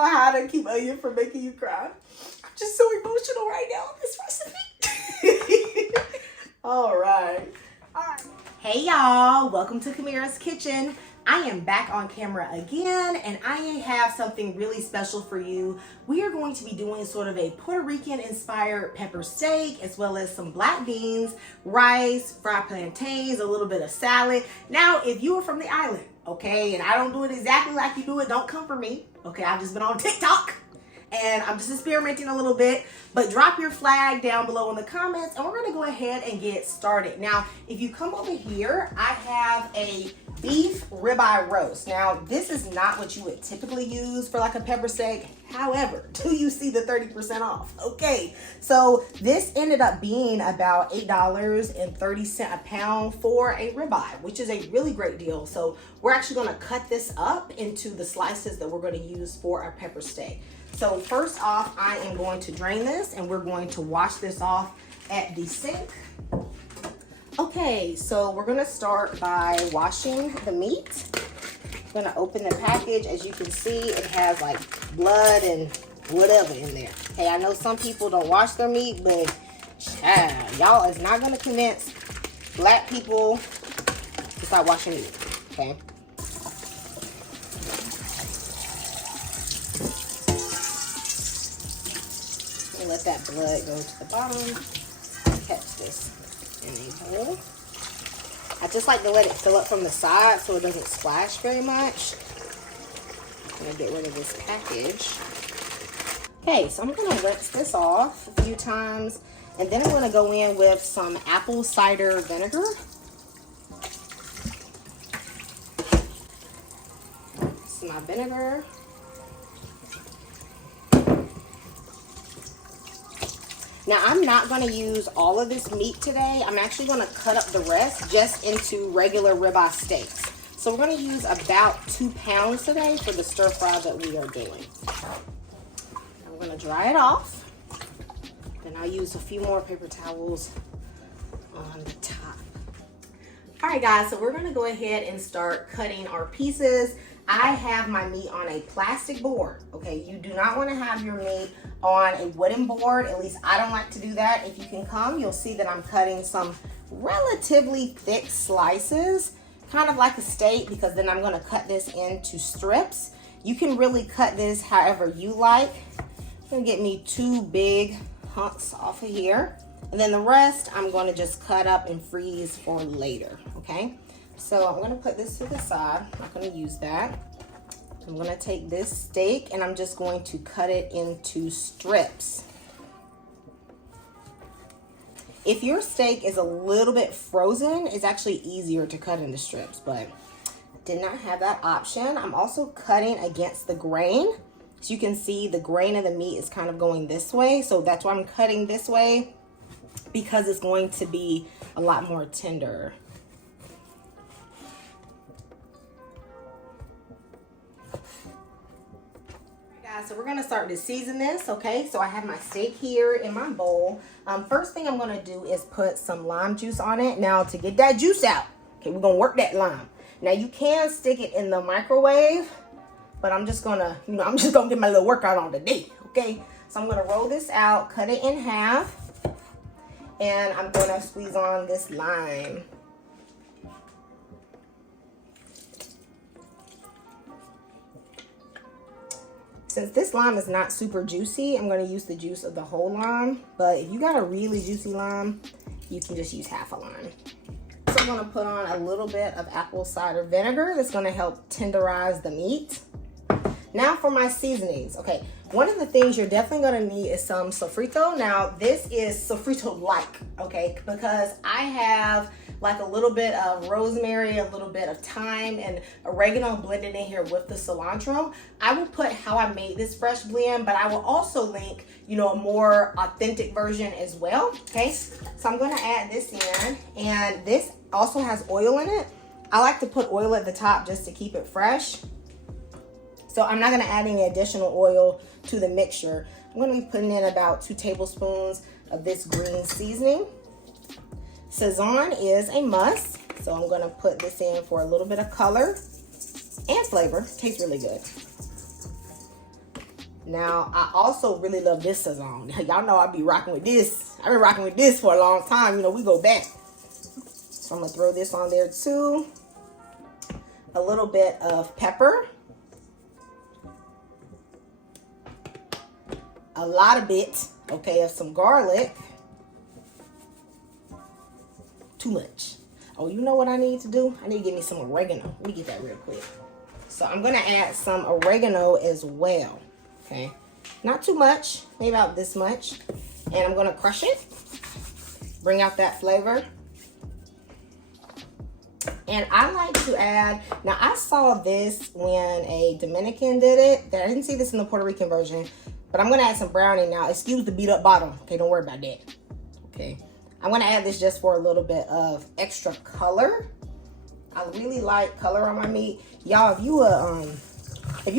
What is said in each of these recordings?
know how to keep onion from making you cry. I'm just so emotional right now on this recipe. All right. Hey y'all, welcome to Camirra's Kitchen. I am back on camera again, and I have something really special for you. We are going to be doing sort of a Puerto Rican inspired pepper steak, as well as some black beans, rice, fried plantains, a little bit of salad. Now, if you are from the island, okay, and I don't do it exactly like you do it, don't come for me. Okay, I've just been on TikTok and I'm just experimenting a little bit, but drop your flag down below in the comments and we're gonna go ahead and get started. Now, if you come over here, I have a beef ribeye roast. Now, this is not what you would typically use for like a pepper steak. However, do you see the 30% off? Okay, so this ended up being about $8.30 a pound for a ribeye, which is a really great deal. So we're actually gonna cut this up into the slices that we're gonna use for our pepper steak. So first off, I am going to drain this and we're going to wash this off at the sink. Okay, so we're gonna start by washing the meat. I'm gonna open the package. As you can see, it has like blood and whatever in there. Hey, I know some people don't wash their meat, but y'all is not gonna convince black people to stop washing meat, okay? Let that blood go to the bottom. Catch this in a bowl. I just like to let it fill up from the side so it doesn't splash very much. I'm gonna get rid of this package. Okay, so I'm gonna rinse this off a few times, and then I'm gonna go in with some apple cider vinegar. This is my vinegar. Now, I'm not going to use all of this meat today. I'm actually going to cut up the rest just into regular ribeye steaks. So we're going to use about 2 pounds today for the stir fry that we are doing. I'm going to dry it off. Then I'll use a few more paper towels on the top. All right, guys, so we're going to go ahead and start cutting our pieces. I have my meat on a plastic board, okay? You do not want to have your meat on a wooden board. At least I don't like to do that. If you can come, you'll see that I'm cutting some relatively thick slices, kind of like a steak, because then I'm going to cut this into strips. You can really cut this however you like. I'm going to get me 2 big hunks off of here. And then the rest, I'm going to just cut up and freeze for later, okay? So I'm going to put this to the side. I'm not going to use that. I'm going to take this steak and I'm just going to cut it into strips. If your steak is a little bit frozen, it's actually easier to cut into strips, but did not have that option. I'm also cutting against the grain. So you can see the grain of the meat is kind of going this way. So that's why I'm cutting this way, because it's going to be a lot more tender. So we're gonna start to season this, okay? So I have my steak here in my bowl. First thing I'm gonna do is put some lime juice on it. Now to get that juice out, okay, we're gonna work that lime. Now you can stick it in the microwave, but I'm just gonna, I'm just gonna get my little workout on today, okay? So I'm gonna roll this out, cut it in half, and I'm gonna squeeze on this lime. Since this lime is not super juicy, I'm going to use the juice of the whole lime. But if you got a really juicy lime, you can just use half a lime. So I'm going to put on a little bit of apple cider vinegar. That's going to help tenderize the meat. Now for my seasonings. Okay, one of the things you're definitely going to need is some sofrito. Now this is sofrito-like, okay, because I have like a little bit of rosemary, a little bit of thyme, and oregano blended in here with the cilantro. I will put how I made this fresh blend, but I will also link, a more authentic version as well, okay? So I'm gonna add this in, and this also has oil in it. I like to put oil at the top just to keep it fresh. So I'm not gonna add any additional oil to the mixture. I'm gonna be putting in about 2 tablespoons of this green seasoning. Sazon is a must, so I'm gonna put this in for a little bit of color and flavor. Tastes really good. Now, I also really love this Sazon. Y'all know I be rocking with this. I've been rocking with this for a long time. You know, we go back. So I'm going to throw this on there too. A little bit of pepper. A lot of bit, okay, of some garlic. Too much. Oh, you know what I need to do? I need to get me some oregano. Let me get that real quick. So I'm going to add some oregano as well. Okay, not too much, maybe about this much. And I'm going to crush it. Bring out that flavor. And I like to add, now I saw this when a Dominican did it. I didn't see this in the Puerto Rican version. But I'm going to add some browning now. Excuse the beat up bottom. Okay, don't worry about that. Okay. I'm going to add this just for a little bit of extra color. I really like color on my meat. Y'all, if you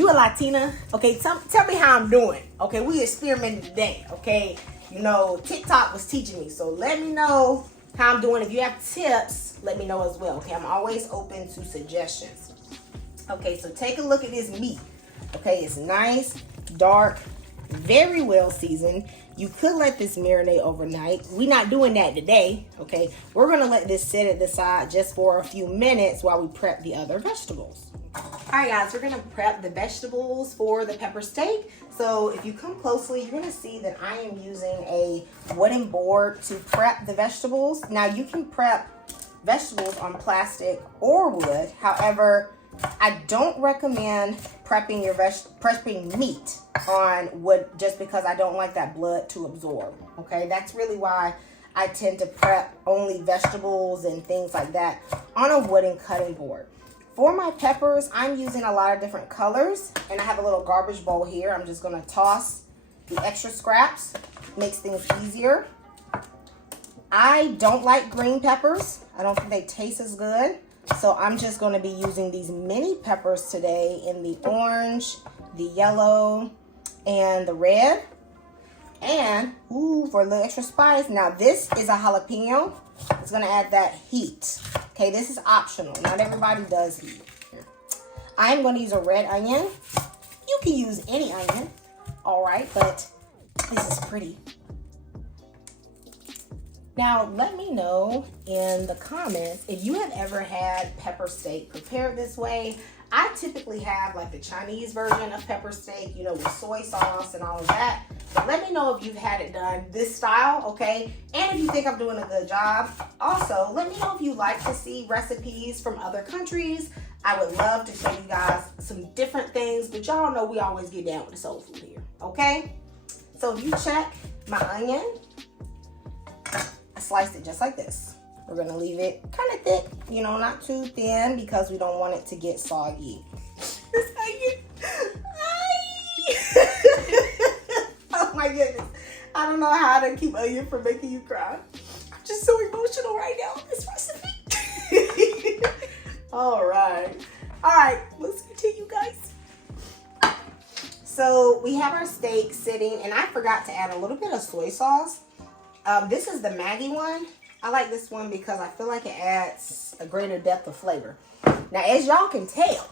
a Latina, okay, tell me how I'm doing. Okay, we experimenting today, okay? You know, TikTok was teaching me. So let me know how I'm doing. If you have tips, let me know as well. Okay, I'm always open to suggestions. Okay, so take a look at this meat. Okay, it's nice, dark, very well seasoned. You could let this marinate overnight. We're not doing that today, okay? We're gonna let this sit at the side just for a few minutes while we prep the other vegetables. All right, guys, we're gonna prep the vegetables for the pepper steak. So if you come closely, you're gonna see that I am using a wooden board to prep the vegetables. Now, you can prep vegetables on plastic or wood. However, I don't recommend prepping meat on wood just because I don't like that blood to absorb. Okay, that's really why I tend to prep only vegetables and things like that on a wooden cutting board. For my peppers, I'm using a lot of different colors, and I have a little garbage bowl here. I'm just gonna toss the extra scraps, makes things easier. I don't like green peppers. I don't think they taste as good. So I'm just going to be using these mini peppers today in the orange, the yellow, and the red. And, ooh, for a little extra spice. Now, this is a jalapeno. It's going to add that heat. Okay, this is optional. Not everybody does heat. I'm going to use a red onion. You can use any onion, all right, but this is pretty. Now, let me know in the comments if you have ever had pepper steak prepared this way. I typically have like the Chinese version of pepper steak, you know, with soy sauce and all of that. But let me know if you've had it done this style, okay? And if you think I'm doing a good job. Also, let me know if you like to see recipes from other countries. I would love to show you guys some different things, but y'all know we always get down with the soul food here, okay? So if you check my onion, sliced it just like this. We're gonna leave it kind of thick, you know, not too thin because we don't want it to get soggy. This onion, oh my goodness. I don't know how to keep onion from making you cry. I'm just so emotional right now with this recipe. All right, let's continue, guys. So we have our steak sitting, and I forgot to add a little bit of soy sauce. This is the Maggi one. I like this one because I feel like it adds a greater depth of flavor. Now, as y'all can tell,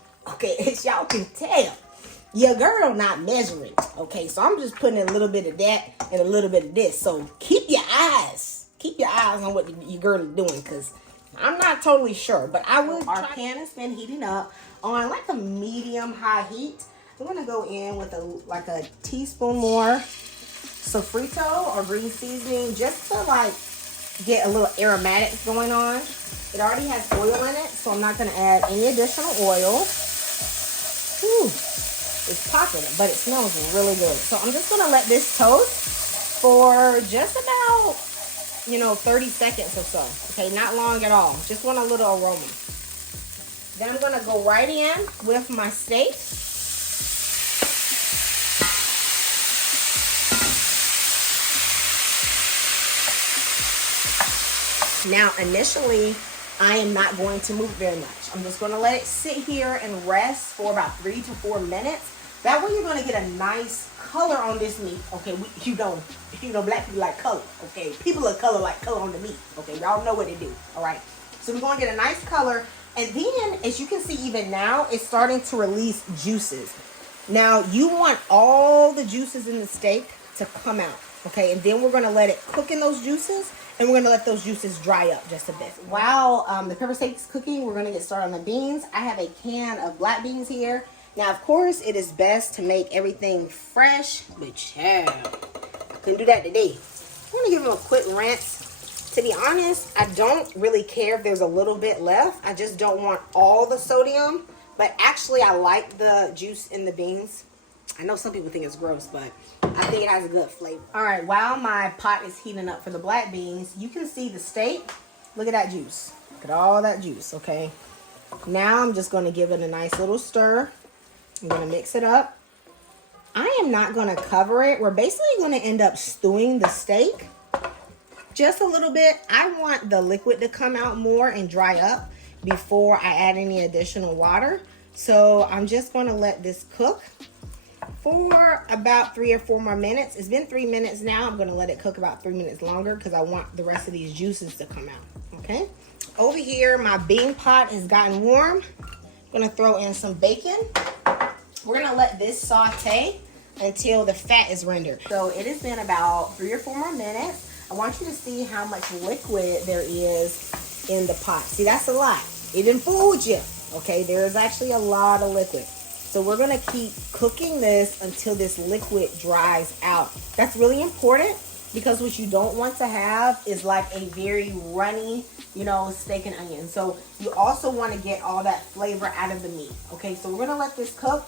your girl not measuring, okay? So I'm just putting a little bit of that and a little bit of this. So keep your eyes on what your girl is doing, because I'm not totally sure, but I would. Our pan has been heating up on like a medium-high heat. I'm gonna go in with a teaspoon more sofrito or green seasoning, just to like get a little aromatics going on. It already has oil in it, so I'm not going to add any additional oil. Whew, it's popping, but it smells really good. So I'm just going to let this toast for just about, 30 seconds or so. Okay, not long at all. Just want a little aroma. Then I'm going to go right in with my steak. Now, initially, I am not going to move very much. I'm just going to let it sit here and rest for about 3 to 4 minutes. That way, you're going to get a nice color on this meat. Okay, black people like color. Okay, people of color like color on the meat. Okay, y'all know what they do. All right, so we're going to get a nice color, and then as you can see, even now, it's starting to release juices. Now you want all the juices in the steak to come out, okay? And then we're gonna let it cook in those juices, and we're gonna let those juices dry up just a bit. While the pepper steak is cooking, we're gonna get started on the beans. I have a can of black beans here. Now, of course, it is best to make everything fresh, but child, I couldn't do that today. I'm gonna give them a quick rinse. To be honest, I don't really care if there's a little bit left. I just don't want all the sodium. But actually, I like the juice in the beans. I know some people think it's gross, but I think it has a good flavor. All right, while my pot is heating up for the black beans, you can see the steak. Look at that juice. Look at all that juice, okay? Now I'm just going to give it a nice little stir. I'm going to mix it up. I am not going to cover it. We're basically going to end up stewing the steak just a little bit. I want the liquid to come out more and dry up before I add any additional water. So I'm just going to let this cook for about 3 or 4 more minutes. It's been 3 minutes now. I'm going to let it cook about 3 minutes longer because I want the rest of these juices to come out. Okay. Over here, my bean pot has gotten warm. I'm going to throw in some bacon. We're going to let this saute until the fat is rendered. So it has been about 3 or 4 more minutes. I want you to see how much liquid there is in the pot. See, that's a lot. It didn't fool you. Okay, there is actually a lot of liquid. So we're going to keep cooking this until this liquid dries out. That's really important because what you don't want to have is like a very runny, you know, steak and onion. So you also want to get all that flavor out of the meat. Okay, so we're going to let this cook.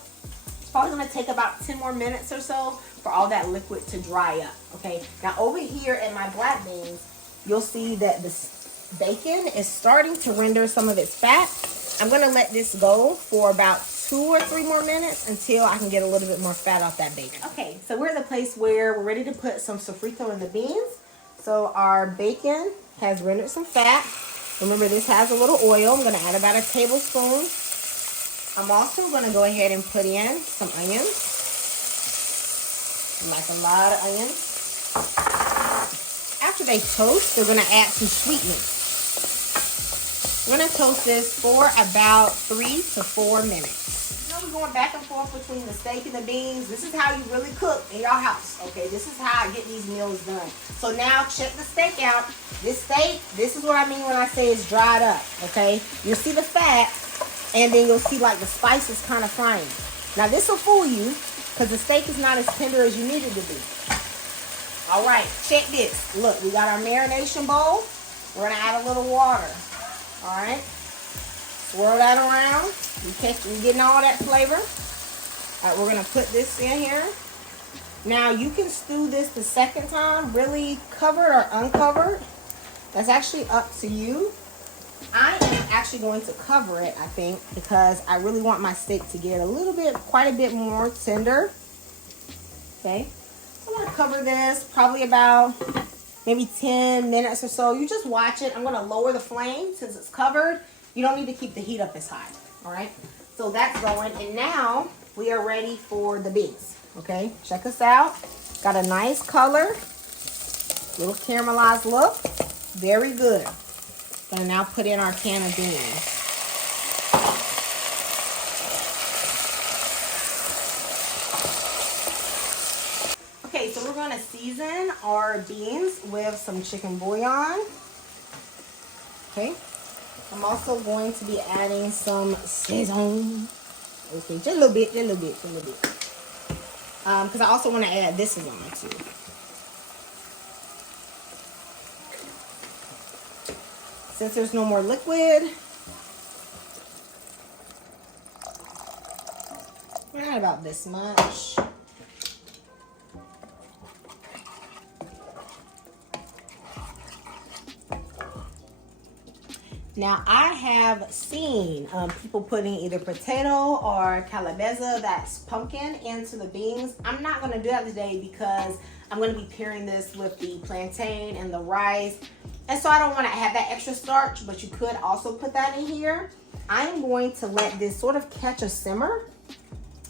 It's probably going to take about 10 more minutes or so for all that liquid to dry up. Okay, now over here in my black beans, you'll see that this bacon is starting to render some of its fat. I'm going to let this go for about 2 or 3 more minutes until I can get a little bit more fat off that bacon. Okay, so we're at the place where we're ready to put some sofrito in the beans. So our bacon has rendered some fat. Remember, this has a little oil. I'm going to add about a tablespoon. I'm also going to go ahead and put in some onions. I like a lot of onions. After they toast, we're going to add some sweetening. We're going to toast this for about 3 to 4 minutes. You know, we're going back and forth between the steak and the beans. This is how you really cook in your house, okay? This is how I get these meals done. So now check the steak out. This steak, this is what I mean when I say it's dried up, okay? You'll see the fat, and then you'll see like the spices kind of frying. Now this will fool you because the steak is not as tender as you need it to be. All right, check this. Look, we got our marination bowl. We're going to add a little water. All right, swirl that around. You're getting all that flavor. All right, we're gonna put this in here. Now you can stew this the second time, really covered or uncovered. That's actually up to you. I am actually going to cover it, I think, because I really want my steak to get a little bit, quite a bit more tender. Okay, I'm gonna cover this probably about maybe 10 minutes or so. You just watch it. I'm going to lower the flame since it's covered. You don't need to keep the heat up as high. All right. So that's going. And now we are ready for the beans. Okay. Check us out. Got a nice color. Little caramelized look. Very good. Gonna now put in our can of beans. Okay, so we're going to season our beans with some chicken bouillon. Okay, I'm also going to be adding some sazon. Okay, just a little bit, because I also want to add this one too. Since there's no more liquid, we're add about this much. Now, I have seen people putting either potato or calabaza, that's pumpkin, into the beans. I'm not going to do that today because I'm going to be pairing this with the plantain and the rice. And so I don't want to have that extra starch, but you could also put that in here. I'm going to let this sort of catch a simmer.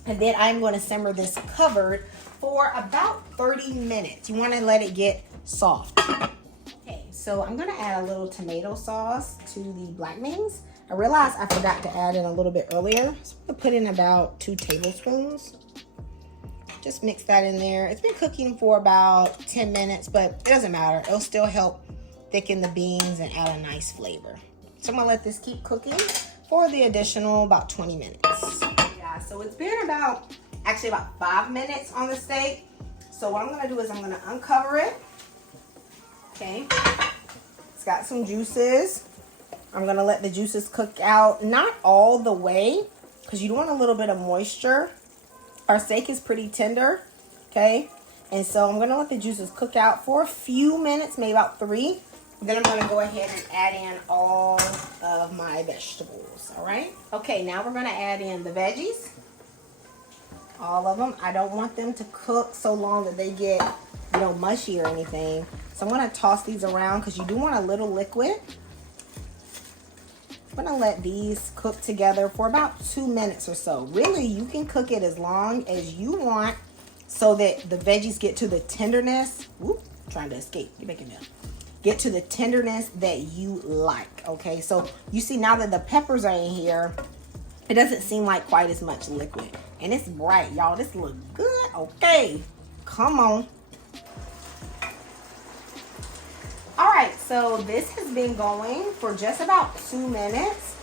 And then I'm going to simmer this covered for about 30 minutes. You want to let it get soft. So I'm gonna add a little tomato sauce to the black beans. I realized I forgot to add in a little bit earlier. So I'm gonna put in about 2 tablespoons. Just mix that in there. It's been cooking for about 10 minutes, but it doesn't matter. It'll still help thicken the beans and add a nice flavor. So I'm gonna let this keep cooking for the additional about 20 minutes. Yeah, so it's been actually about 5 minutes on the steak. So what I'm gonna do is I'm gonna uncover it. Okay, it's got some juices. I'm gonna let the juices cook out, not all the way, because you do want a little bit of moisture. Our steak is pretty tender, okay? And so I'm gonna let the juices cook out for a few minutes, maybe about 3. Then I'm gonna go ahead and add in all of my vegetables, all right? Okay, now we're gonna add in the veggies. All of them. I don't want them to cook so long that they get, you know, mushy or anything. So I'm gonna toss these around because you do want a little liquid. I'm gonna let these cook together for about 2 minutes or so. Really, you can cook it as long as you want so that the veggies get to the tenderness. Whoop, trying to escape. You're making me up. Get to the tenderness that you like, okay? So you see now that the peppers are in here, it doesn't seem like quite as much liquid. And it's bright, y'all. This looks good, okay? Come on. All right, so this has been going for just about 2 minutes.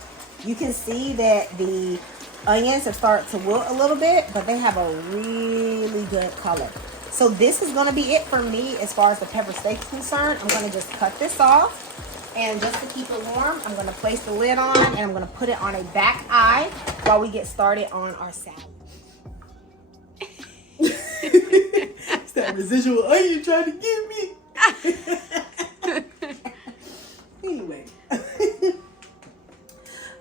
You can see that the onions have started to wilt a little bit, but they have a really good color. So this is gonna be it for me as far as the pepper steak is concerned. I'm gonna just cut this off, and just to keep it warm, I'm gonna place the lid on, and I'm gonna put it on a back eye while we get started on our salad. It's that residual onion trying to give me. Anyway.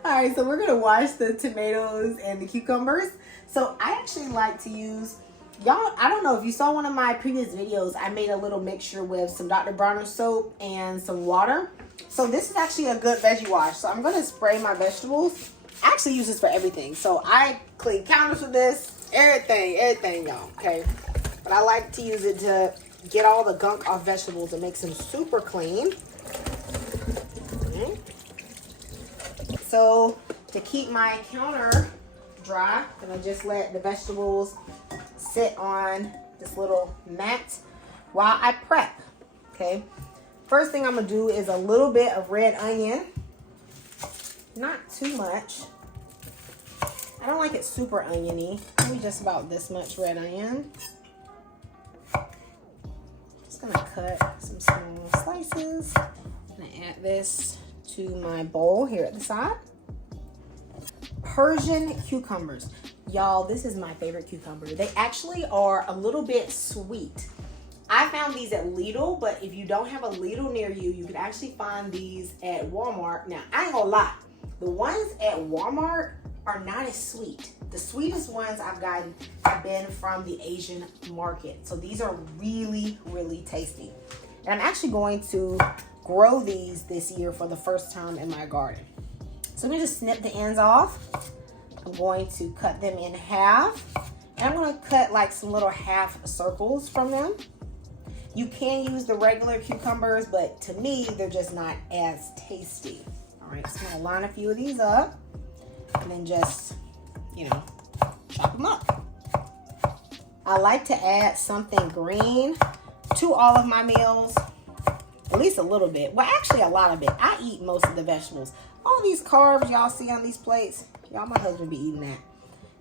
All right, so we're gonna wash the tomatoes and the cucumbers. So I actually like to use, y'all, I don't know if you saw one of my previous videos, I made a little mixture with some Dr. Bronner soap and some water. So this is actually a good veggie wash. So I'm gonna spray my vegetables. I actually use this for everything. So I clean counters with this, everything, y'all, okay? But I like to use it to get all the gunk off vegetables and makes them super clean. So to keep my counter dry, I'm gonna just let the vegetables sit on this little mat while I prep, okay? First thing I'm gonna do is a little bit of red onion. Not too much. I don't like it super oniony. Maybe just about this much red onion. Just gonna cut some small slices. I'm gonna add this to my bowl here at the side. Persian cucumbers. Y'all, this is my favorite cucumber. They actually are a little bit sweet. I found these at Lidl, but if you don't have a Lidl near you, you can actually find these at Walmart. Now, I ain't gonna lie. The ones at Walmart are not as sweet. The sweetest ones I've gotten have been from the Asian market. So these are really, really tasty. And I'm actually going to grow these this year for the first time in my garden. So let me just snip the ends off. I'm going to cut them in half. And I'm gonna cut like some little half circles from them. You can use the regular cucumbers, but to me, they're just not as tasty. All right, so I'm gonna line a few of these up and then just, you know, chop them up. I like to add something green to all of my meals, at least a little bit. Well, actually a lot of it. I eat most of the vegetables. All these carbs y'all see on these plates, y'all, my husband be eating that.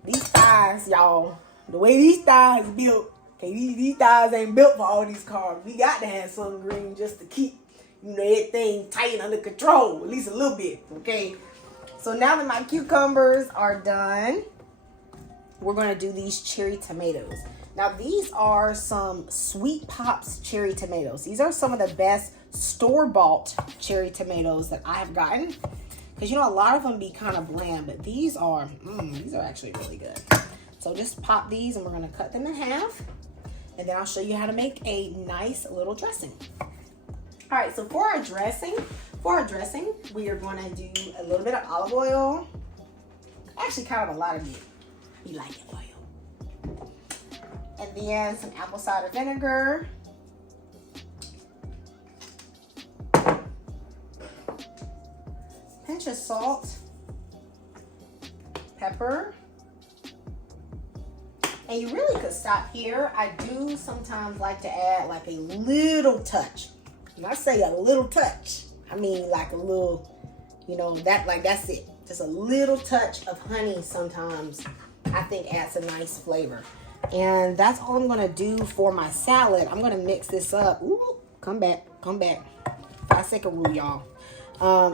These thighs, y'all, the way these thighs built, okay, these thighs ain't built for all these carbs. We got to have some green just to keep, you know, everything tight and under control, at least a little bit, okay? So now that my cucumbers are done, we're gonna do these cherry tomatoes. Now these are some Sweet Pops cherry tomatoes. These are some of the best store-bought cherry tomatoes that I have gotten. Because, you know, a lot of them be kind of bland, but these are actually really good. So just pop these and we're gonna cut them in half. And then I'll show you how to make a nice little dressing. All right, so for our dressing, we are gonna do a little bit of olive oil. Actually, kind of a lot of it. We like it oil. And then some apple cider vinegar. Pinch of salt, pepper, And you really could stop here. I do sometimes like to add like a little touch. When I say a little touch, I mean like a little, you know, that's it. Just a little touch of honey sometimes I think adds a nice flavor. And that's all I'm gonna do for my salad. I'm gonna mix this up. Ooh, come back. 5-second rule, y'all.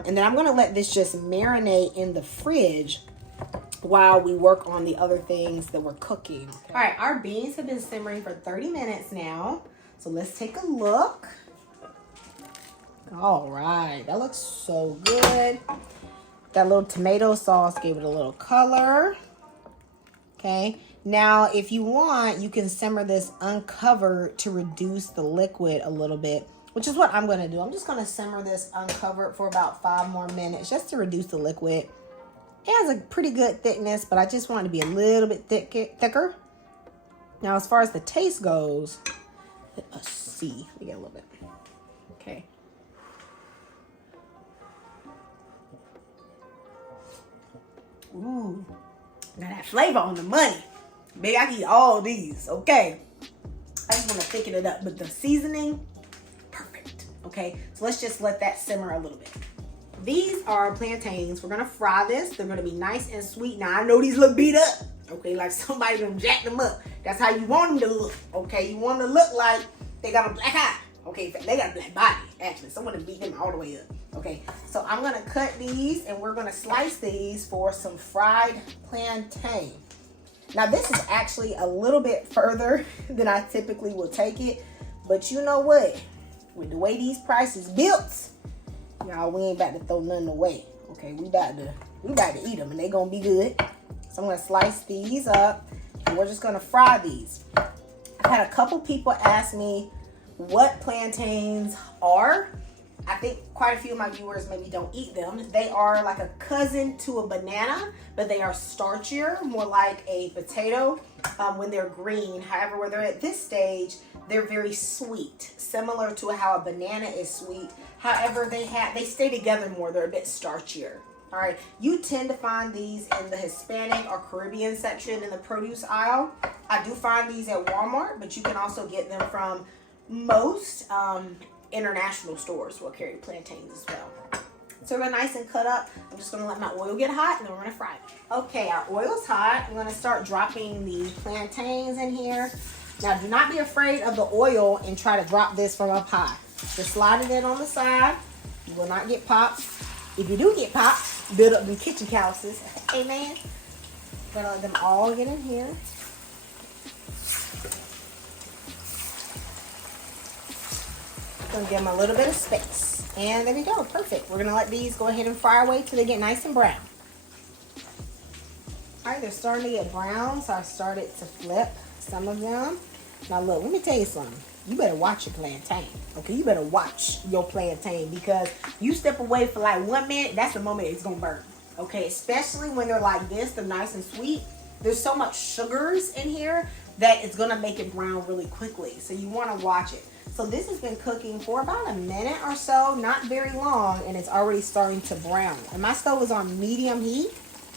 And then I'm gonna let this just marinate in the fridge while we work on the other things that we're cooking. All right, our beans have been simmering for 30 minutes now. So let's take a look. All right, that looks so good. That little tomato sauce gave it a little color. Okay, now if you want, you can simmer this uncovered to reduce the liquid a little bit, which is what I'm gonna do. I'm just gonna simmer this uncovered for about 5 more minutes just to reduce the liquid. It has a pretty good thickness, but I just want it to be a little bit thicker. Now, as far as the taste goes, let's see. Let me get a little bit. Okay. Ooh, got that flavor on the money. Baby, I can eat all these, okay? I just want to thicken it up, but the seasoning, perfect, okay? So let's just let that simmer a little bit. These are plantains. We're gonna fry this. They're gonna be nice and sweet. Now, I know these look beat up, okay? Like somebody done jacked them up. That's how you want them to look, okay? You want them to look like they got a black eye, okay? They got a black body, actually. Someone beat them all the way up, okay? So I'm gonna cut these and we're gonna slice these for some fried plantain. Now, this is actually a little bit further than I typically will take it, but you know what? With the way these prices built, y'all, we ain't about to throw nothing away. Okay, we about to eat them and they gonna be good. So I'm gonna slice these up and we're just gonna fry these. I've had a couple people ask me what plantains are. I think quite a few of my viewers maybe don't eat them. They are like a cousin to a banana, but they are starchier, more like a potato when they're green. However, when they're at this stage, they're very sweet, similar to how a banana is sweet. However, they stay together more. They're a bit starchier. All right, you tend to find these in the Hispanic or Caribbean section in the produce aisle. I do find these at Walmart, but you can also get them from most international stores will carry plantains as well. So they're nice and cut up. I'm just gonna let my oil get hot and then we're gonna fry it. Okay, our oil's hot. I'm gonna start dropping the plantains in here. Now, do not be afraid of the oil and try to drop this from up high. Just slide it in on the side. You will not get popped. If you do get popped, build up the kitchen calluses. Amen. Gonna let them all get in here. Gonna give them a little bit of space. And there we go, perfect. We're gonna let these go ahead and fry away till they get nice and brown. All right, they're starting to get brown, so I started to flip some of them. Now look, let me tell you something. You better watch your plantain, okay? You better watch your plantain because you step away for like 1 minute, that's the moment it's gonna burn, okay? Especially when they're like this, they're nice and sweet. There's so much sugars in here that it's gonna make it brown really quickly. So you wanna watch it. So this has been cooking for about a minute or so, not very long, and it's already starting to brown. And my stove is on medium heat.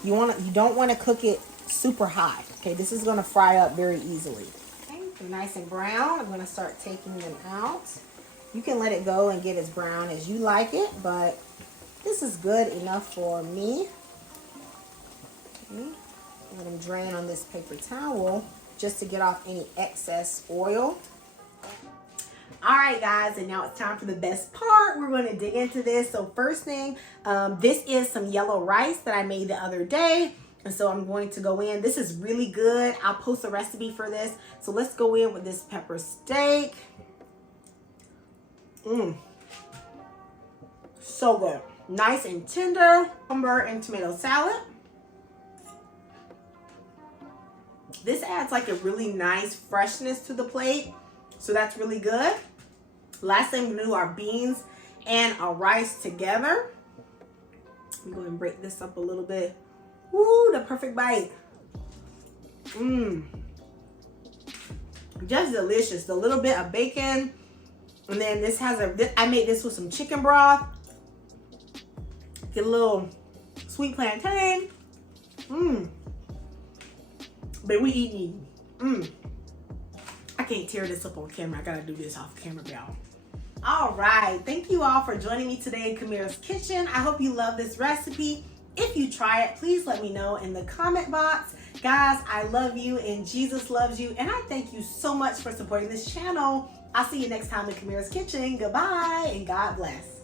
You don't wanna cook it super high, okay? This is gonna fry up very easily. Okay, they're nice and brown. I'm gonna start taking them out. You can let it go and get as brown as you like it, but this is good enough for me. Okay. Let them drain on this paper towel just to get off any excess oil. All right, guys, and now it's time for the best part. We're going to dig into this. So first thing, this is some yellow rice that I made the other day. And so I'm going to go in. This is really good. I'll post a recipe for this. So let's go in with this pepper steak. So good. Nice and tender. Cucumber and tomato salad. This adds like a really nice freshness to the plate. So that's really good. Last thing we're gonna do our beans and our rice together. I'm going to break this up a little bit. Woo, the perfect bite. Just delicious. The little bit of bacon. And then this has I made this with some chicken broth. Get a little sweet plantain. But we eating. I can't tear this up on camera. I gotta do this off camera, y'all. All right, thank you all for joining me today in Camirra's Kitchen. I hope you love this recipe. If you try it, please let me know in the comment box. Guys, I love you and Jesus loves you, and I thank you so much for supporting this channel. I'll see you next time in Camirra's Kitchen. Goodbye and God bless.